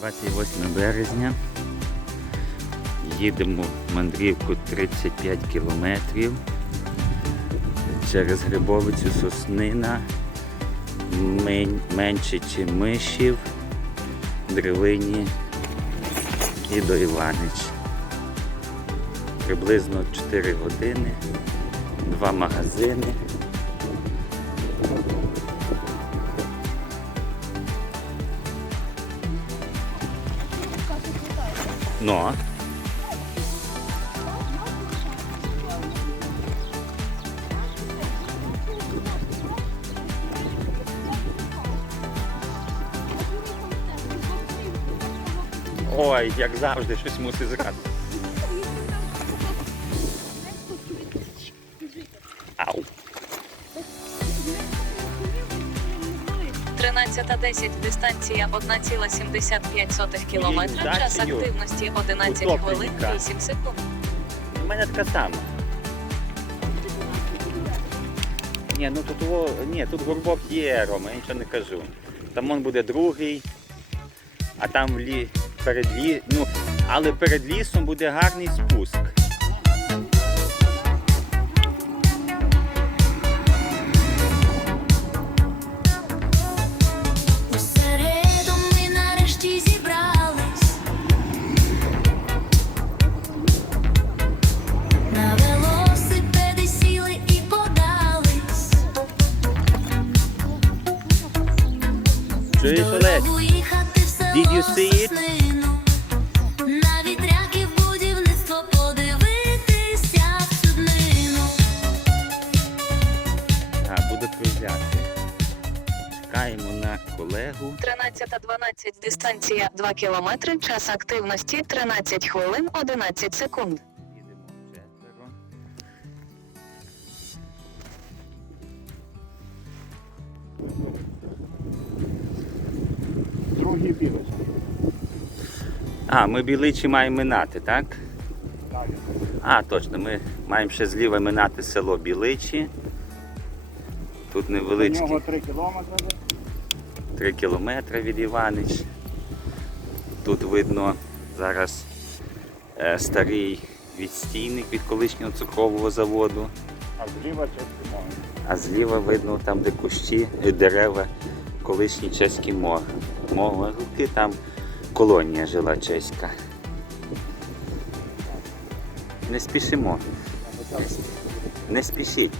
28 березня. Їдемо в мандрівку 35 кілометрів через Грибовицю Соснина, Мен- Менчичі Мишів, Древині і до Іванич. Приблизно 4 години, два магазини. Ну, ой, як завжди, щось мусить згадати. 13.10 дистанція 1,75 кілометра. Ні, Час активності 11 хвилин 8 секунд. У мене така сама. Ні, ну тут о, ні, тут горбок є, Рома, я нічого не кажу. Там он буде другий, а там лі... перед лі... ну, але перед лісом буде гарний спуск. Дистанція 2 кілометри. Час активності 13 хвилин 11 секунд. Другі білочки. А, ми біличі маємо минати, так? А, точно, ми маємо ще зліва минати село Біличі. Тут До невеличкі нього 3 кілометри. 3 кілометри від Іванич. Тут видно зараз е, старий відстійник від колишнього цукрового заводу, А зліва чеський мові. а зліва видно там, де кущі, е, дерева, колишній чеський мор. Могилки, там колонія жила чеська. Не спішимо. Не, сп- не спішіть.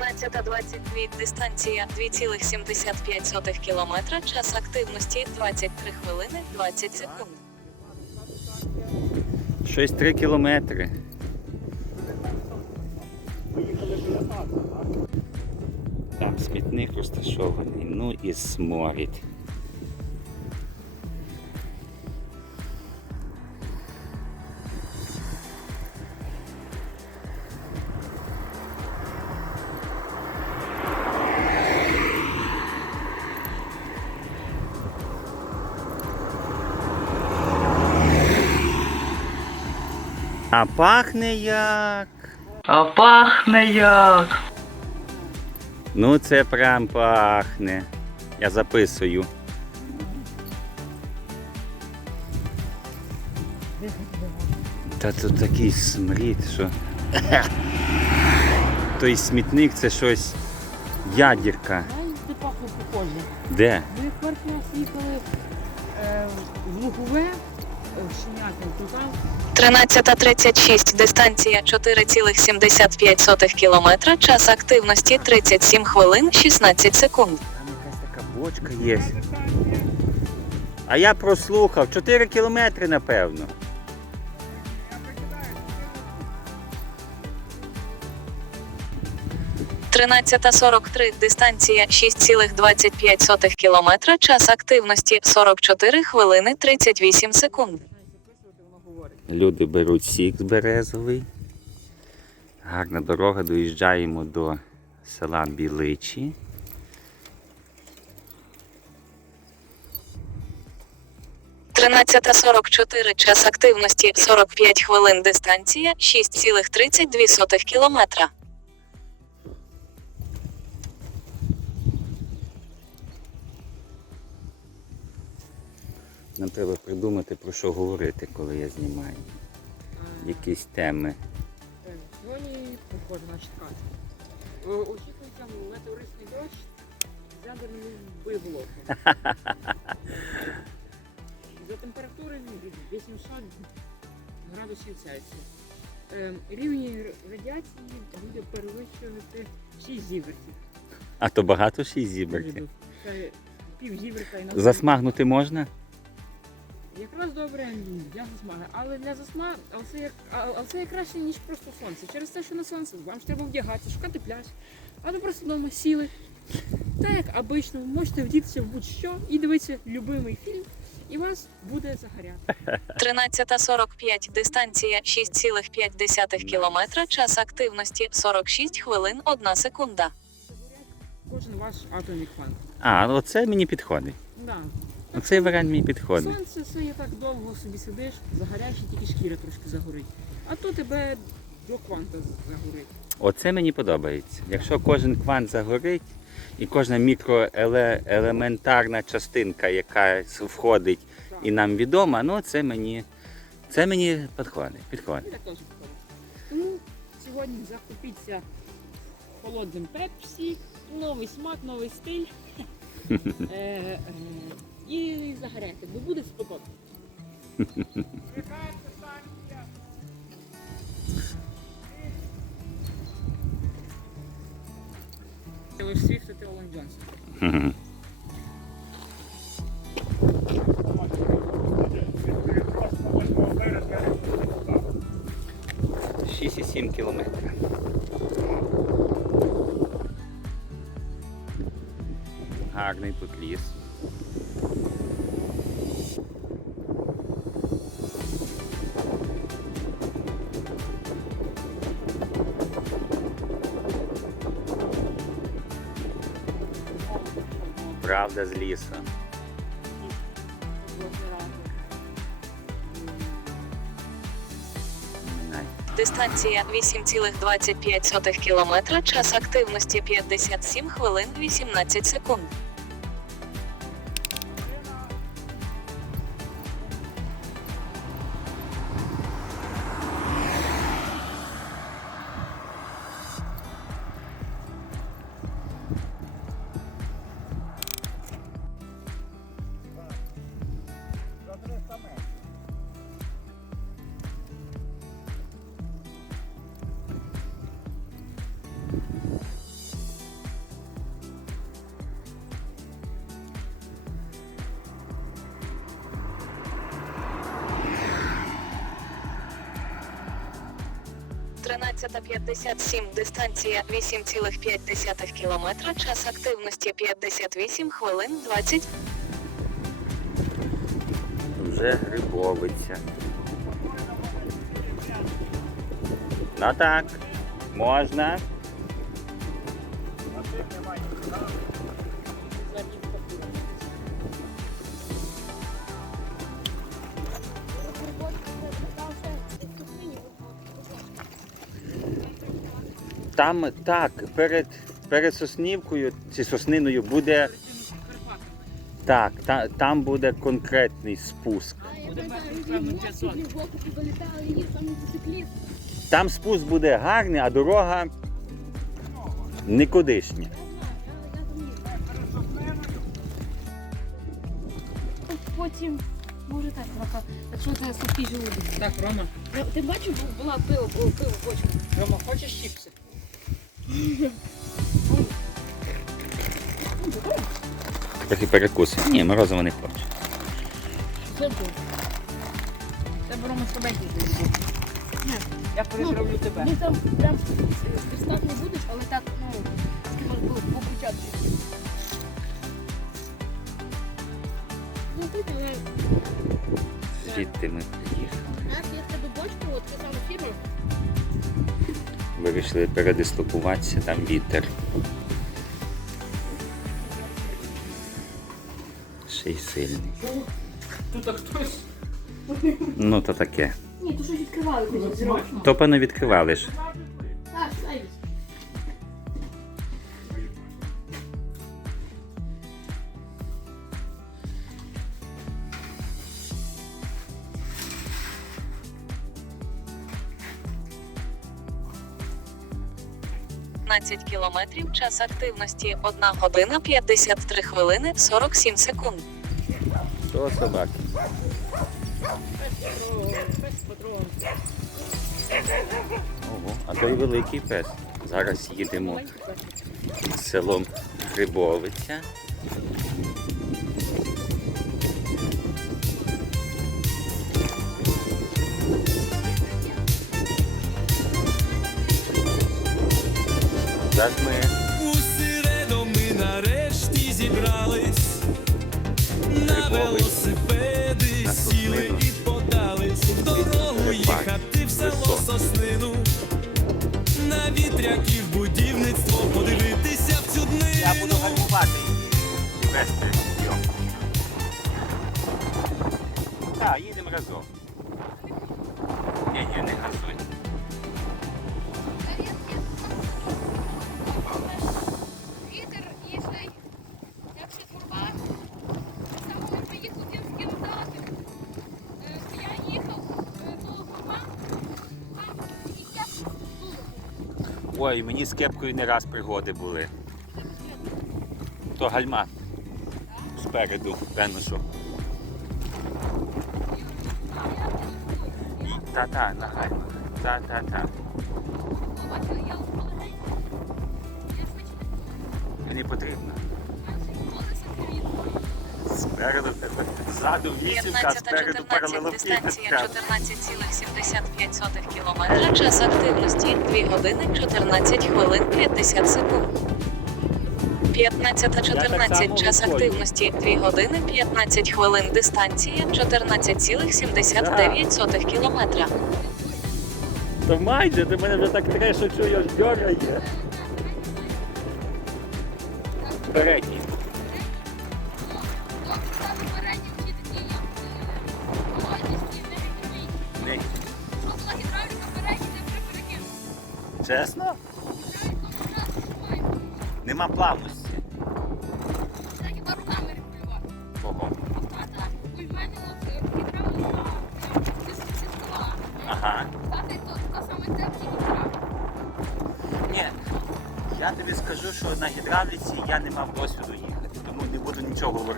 Я зараз прийдемо на туди. 13.22 дистанція 2,75 кілометра. Час активності 23 хвилини 20 секунд. Щось 3 кілометри. Поїхали 19. Там смітник розташований, ну і сморід. А пахне як. А пахне як. Ну, це прям пахне. Я записую. Та тут такий смрід, що. Той смітник це щось ядірка. Знаєте, пахло похоже. Де? Ми перший раз їхали е, в Лугове, е, в Шинятин, то там 13.36 дистанція 4,75 кілометра. Час активності 37 хвилин 16 секунд. Там якась така бочка є. А я прослухав 4 кілометри, напевно. Тринадцята 43 дистанція 6,25 кілометра. Час активності 44 хвилини 38 секунд. Люди беруть сік березовий. Гарна дорога, доїжджаємо до села Біличі. Тринадцята 44 час активності 45 хвилин дистанція 6,32 кілометра. Нам треба придумати, про що говорити, коли я знімаю. Якісь теми. Сьогодні похоже на чекати. Очікується метеоричний дощ з ядерним виглохом. За температури 800 градусів Цельсія. Е, Рівень радіації буде перевищувати 6 зівертів. А то багато ще й зібрки. Це пів зіверта і на Засмагнути можна? Якраз добре для засмаги, але для засмаги, але це, як, але це краще, ніж просто сонце. Через те, що на сонце вам ж треба вдягатися, шукати пляж. А то просто вдома сіли. Так як обично, можете вдітися в будь-що і дивитися любимий фільм, і вас буде загоряти. 13.45, дистанція 6,5 кілометра, час активності 46 хвилин 1 секунда. Кожен ваш атомік фан. А, ну це мені підходить. Да. Оцей варіант мені підходить. Сонце це є так довго собі сидиш, загоряєш і тільки шкіра трошки загорить. А то тебе до кванта загорить. Оце мені подобається. Якщо кожен квант загорить, і кожна мікроелементарна частинка, яка входить і нам відома, ну це мені, це мені підходить. підходить. Так теж підходить. Тому сьогодні закупіться холодним пепсі, новий смак, новий стиль. І загоряйте, бо буде спокійно. Тейлор Свіфт і Олен Джонсон. Мгм. Просто 8 березня. 6,7 кілометрів. Гарний тут ліс. Правда з лісу. Дистанція 8,25 кілометра, час активності 57 хвилин 18 секунд. 13.57, дистанція 8,5 кілометра, час активності 58 хвилин 20 Вже грибовиця. Ну так, можна. Там так, перед, перед Соснівкою чи Сосниною буде. Так, та, там буде конкретний спуск. Там спуск буде гарний, а дорога никудишня. Потім, може так, трохи, якщо це сухий желудок. Так, Рома, Ну, Ти бачив, була пиво, було пиво бочка. Рома, хочеш чіпси? Трохи перекуси. Ні, морозиво не хочу. Це тут. Це Рома слабенький зробив. Я перетравлю тебе. Ну там прям стисати не будеш, але так, ну, може було покричати. Ну тут, але Звідти ми приїхали. знаєш, є в тебе бочка, от це саме фірма. Вирішили передислокуватися, там вітер. Ще й сильний. Тут хтось. Ну то таке. Ні, то щось відкривали зірок. То певно відкривали ж. 15 кілометрів, час активності 1 година 53 хвилини 47 секунд. Що собаки? Ого, а той великий пес. Зараз їдемо селом Грибовиця. Так ми Усередо ми нарешті зібрались, на велосипеди сіли і подались в дорогу їхати в село Соснину. На вітряків будівництво подивитися в цю Я буду днину. вести. Так, їдемо разом. Ой, мені з кепкою не раз пригоди були. То гальма. Спереду. Ні, Та-та, на гальма. Та-та-та. Мені потрібно. Спереду. Ззаду вісімка, спереду 14 дистанція 14,75 кілометра, час активності 2 години 14 хвилин 50 секунд. 15 14 час активності 2 години 15 хвилин дистанція 14,79 кілометра. То майже, ти мене вже так треш, що чую, аж дьоргає. Передній. Чесно? Нема плавності. Це хіба руками регулювати. Ого. Тата, ой, в мене от гідравліка сіскова. Ага. Ні. Я тобі скажу, що на гідравліці я не мав досвіду їхати, тому не буду нічого говорити.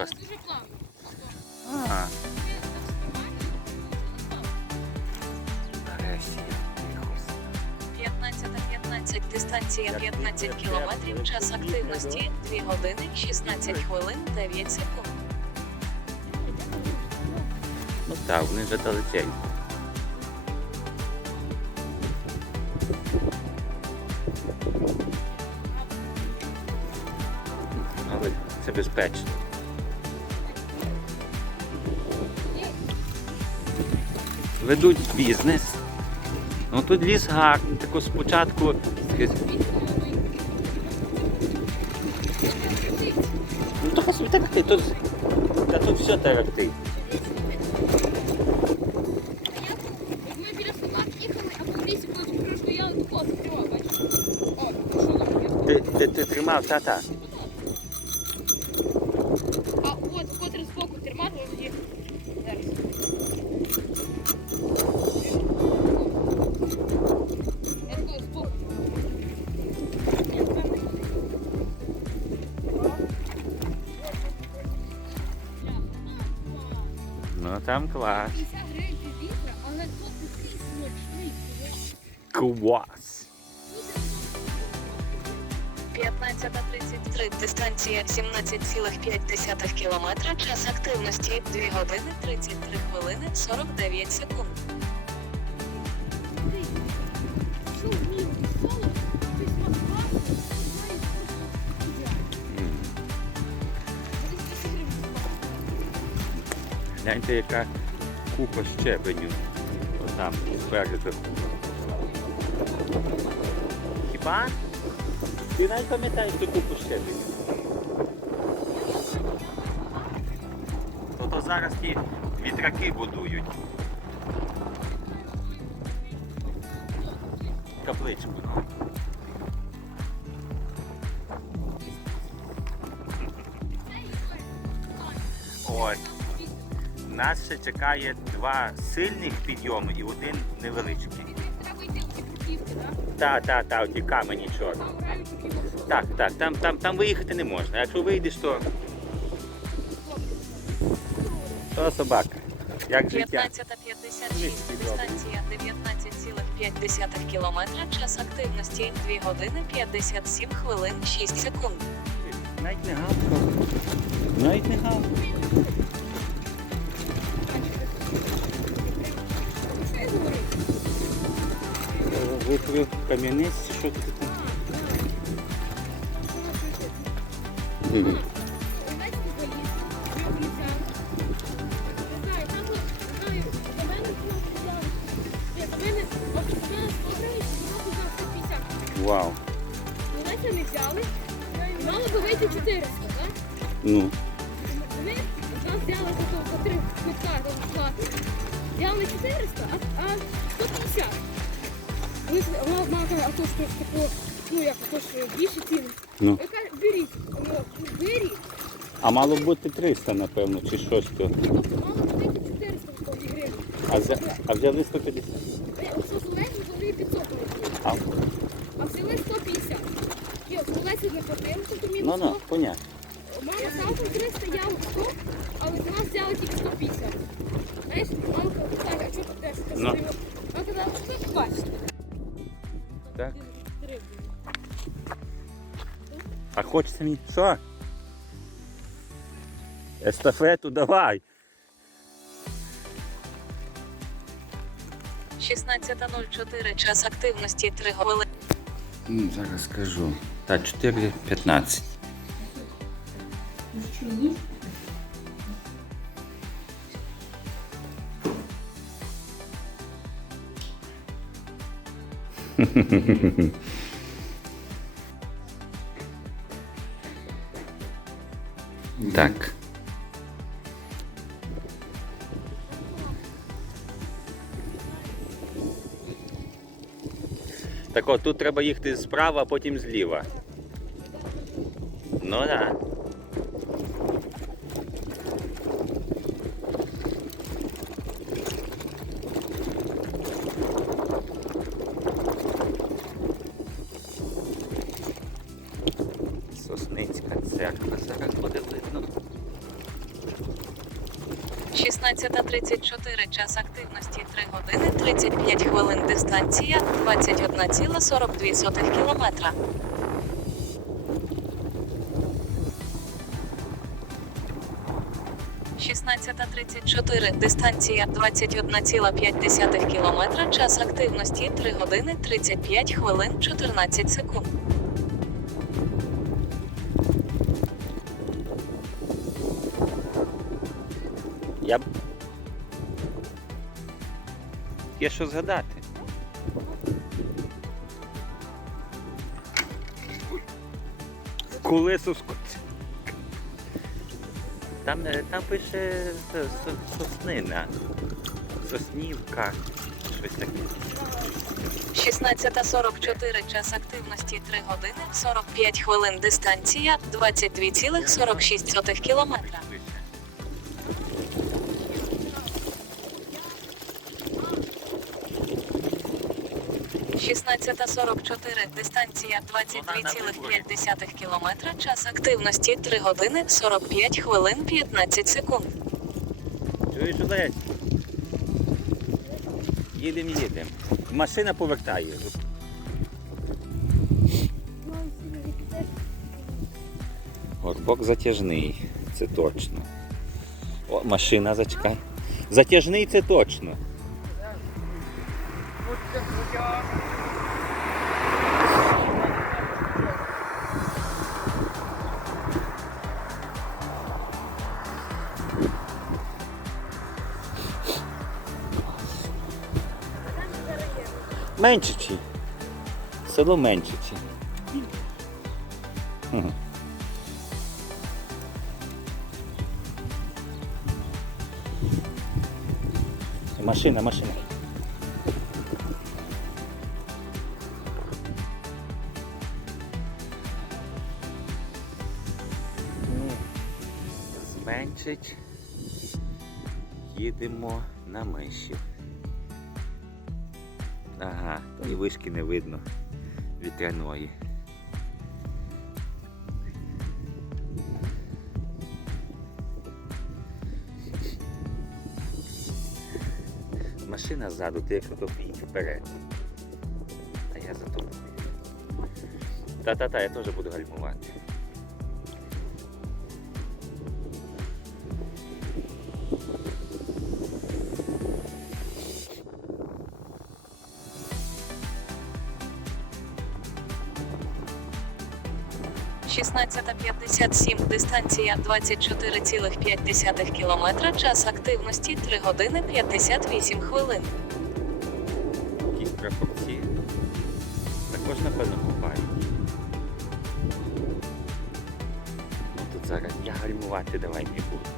Нарешті 15 15 дистанція 15 кілометрів, час активності 2 години 16 хвилин 9 секунд. Ну так, вони вже далеченько. Але це безпечно. Ведуть бізнес. Ну тут ліс гарний, тако спочатку. Ну то собі терпить, тут, та тут все терпить. Ми біля села їхали, а по лісі, коли тут трошки я? Ти, ти, ти тримав, та-та. 17,5 кілометра, час активності 2 години 33 хвилини 49 секунд. Що вмів соло, ти смакував, знаєш, просто ідеально. М. Буде 200 гривень безплатно. Гляньте, яка купа щебеню. Отам, спереду. Хіба? Ти навіть пам'ятаєш ту купу щебеню? зараз ті вітраки будують. Капличку. Ось. Нас ще чекає два сильних підйоми і один невеличкий. Так, так, так, ті камені чорні. Так, так, там, там, там виїхати не можна. Якщо вийдеш, то то собака. Як життя. 15.56, дистанція 19,5 кілометра, час активності 2 години 57 хвилин 6 секунд. Навіть не гавкав. Навіть не гавкав. Що? Викрив кам'янець, що ти там? Вау. Овечки не взяли, мало би вийти 400, так? Ну. З нас взяли за три квитка, там була. Взяли 400, а, а 150. Вони, вона мама а то то ж ну як, то ж більше ціни. Ну. Я кажу, беріть. «Ну, беріть. А мало б бути 300, напевно, чи щось то. Тобто мало бути 400 виходить гривень. А, взя... а взяли 150. Е, Оце з Олесі 500 гривень. А, А Ну, ну, понятно. Мама ставка 300, я 100, але з нас взяли тільки 150. Знаєш, мама каже, а чого ти теж? Ну. Вона казала, ну, що ви бачите? Так. А хочеться мені. Що? Естафету давай. 16.04 час активності 3 хвилини. Зараз скажу. Та 4.15. Так. Так от тут треба їхати справа, а потім зліва. Ну так. Сосницька церква, зараз буде видно. 16.34, час активності 3 години 35 хвилин, дистанція 21,42 кілометра. Шістнадцята тридцять чотири, дистанція 21,5 кілометра, час активності 3 години 35 хвилин 14 секунд. Я б. Є що згадати. Колесо скот. Там, е, там пише соснина. Соснівка. Щось таке. 16.44, час активності 3 години 45 хвилин, дистанція 22,46 кілометра. Пише. Шістнадцята сорок чотири, дистанція 22,5 кілометра, час активності 3 години 45 хвилин 15 секунд. Чуєш, Олесь? Їдемо, їдемо. Машина повертає. Горбок затяжний, це точно. О, машина зачекай. Затяжний це точно. Менчичі. Село Менчичі. Мгм. Машина, машина. Зменшить. їдемо на миші. Ага, і вишки не видно вітряної. Машина ззаду, ти якщо то їдь вперед. А я за тобою. Та-та-та, я теж буду гальмувати. Шістнадцята п'ятдесят сім. Дистанція 24,5 кілометра. Час активності 3 години 58 хвилин. Якісь прапорці. Також, напевно, купають. Ну тут зараз я гальмувати давай не буду.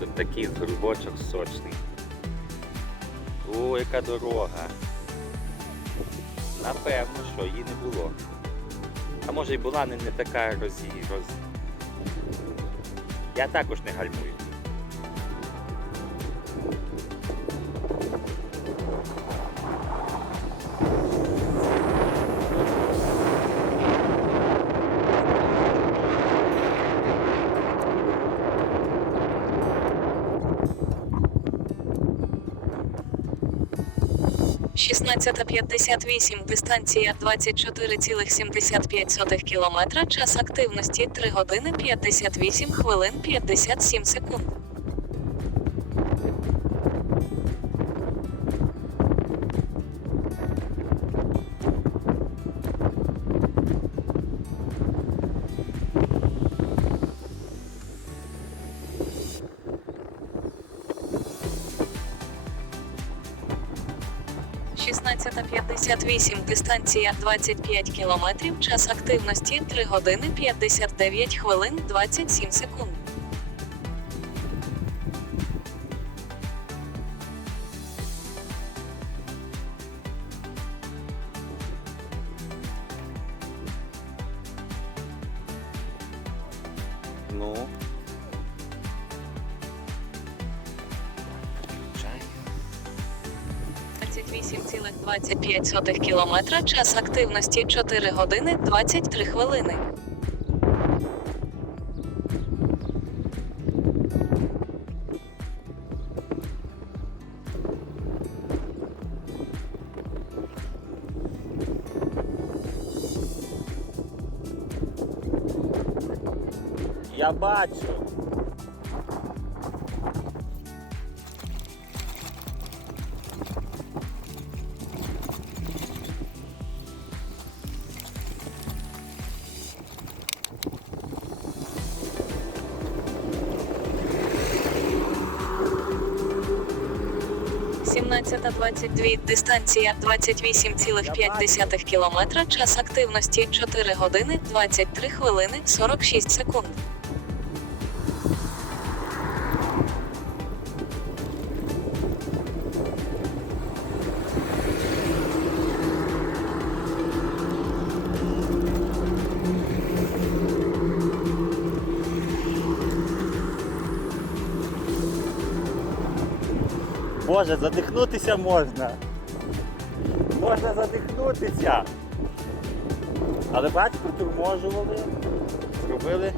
Тут такий грубочок сочний. О, яка дорога. Напевно, що її не було. А може й була не, не така розі... роз... Я також не гальмую. Шістнадцята п'ятдесят вісім. Дистанція 24,75 кілометра. Час активності 3 години 58 хвилин 57 секунд. Шістнадцята п'ятдесят вісім. Дистанція 25 кілометрів. Час активності 3 години 59 хвилин 27 секунд. 28,25 кілометра. Час активності 4 години 23 хвилини. Я бачу. 22. Дистанція 28,5 кілометра. Час активності 4 години 23 хвилини 46 секунд. Боже, задихнутися можна. Можна задихнутися. Але бачите, турможували, зробили.